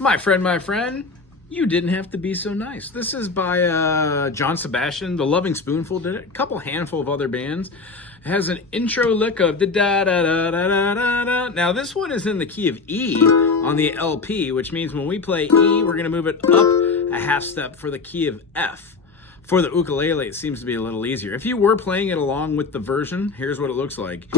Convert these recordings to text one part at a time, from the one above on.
My friend, you didn't have to be so nice. This is by John Sebastian. The Loving Spoonful did it. A couple handful of other bands. It has an intro lick of the da da da da da da da. Now this one is in the key of E on the LP, which means when we play E, we're gonna move it up a half step for the key of F. For the ukulele, it seems to be a little easier. If you were playing it along with the version, here's what it looks like.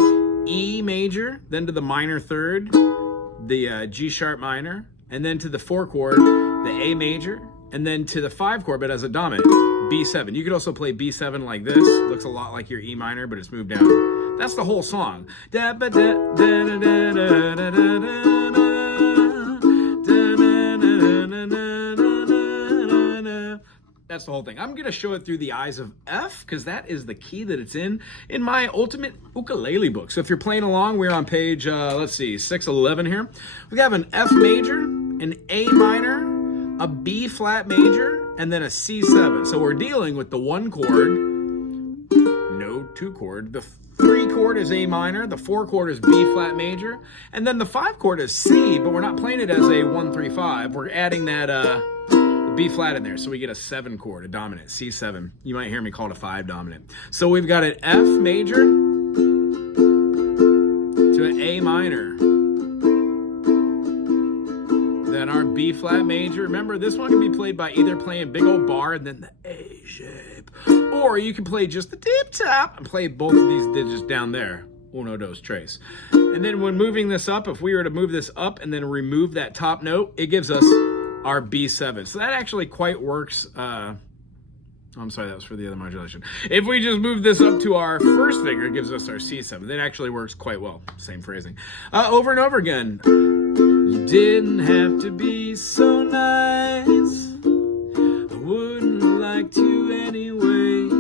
E major, then to the minor third, the G sharp minor, and then to the 4 chord, the A major, and then to the 5 chord, but as a dominant, B7. You could also play B7 like this. It looks a lot like your E minor, but it's moved down. That's the whole song. That's the whole thing. I'm going to show it through the eyes of F because that is the key that it's in my Ultimate Ukulele book. So if you're playing along, we're on page, let's see, 611 here. We have an F major, an A minor, a B flat major, and then a C7. So we're dealing with the 1 chord, no 2 chord. The 3 chord is A minor, the 4 chord is B flat major, and then the 5 chord is C, but we're not playing it as a 1, 3, 5. We're adding that B flat in there, so we get a 7 chord, a dominant, C7. You might hear me call it a 5 dominant. So we've got an F major to an A minor. Then our B flat major. Remember, this one can be played by either playing big old bar and then the A shape. Or you can play just the tip top and play both of these digits down there. Uno, dos, tres. And then when moving this up, if we were to move this up and then remove that top note, it gives us our B7. So that actually quite works. I'm sorry, that was for the other modulation. If we just move this up to our first finger, it gives us our C7. That actually works quite well. Same phrasing. Over and over again. You didn't have to be so nice. I wouldn't like to anyways.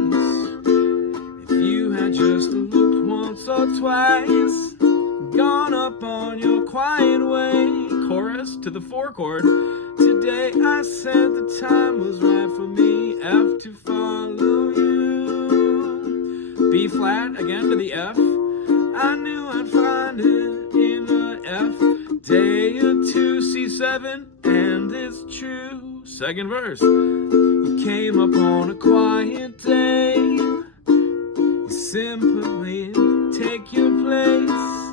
If you had just looked once or twice, gone up on your quiet way. Chorus to the 4 chord. Today I said the time was right for me, F to follow you. B flat again to the F. I knew I'd find it in the F. Day or two, C7, and it's true. Second verse. You came up on a quiet day. You simply take your place.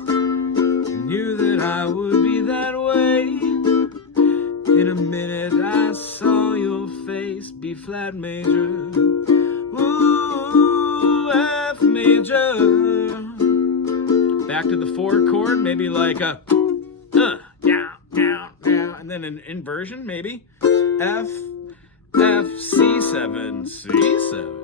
You knew that I would be that way. In a minute I saw your face. B flat major, ooh, F major. Back to the 4 chord, maybe like a down, and then an inversion, maybe F, C7, C7.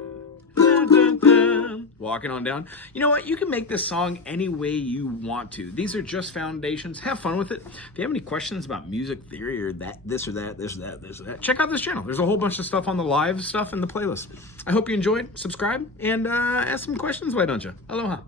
Walking on down. You know what? You can make this song any way you want to. These are just foundations. Have fun with it. If you have any questions about music theory or this or that, check out this channel. There's a whole bunch of stuff on the live stuff in the playlist. I hope you enjoyed. Subscribe and ask some questions. Why don't you? Aloha.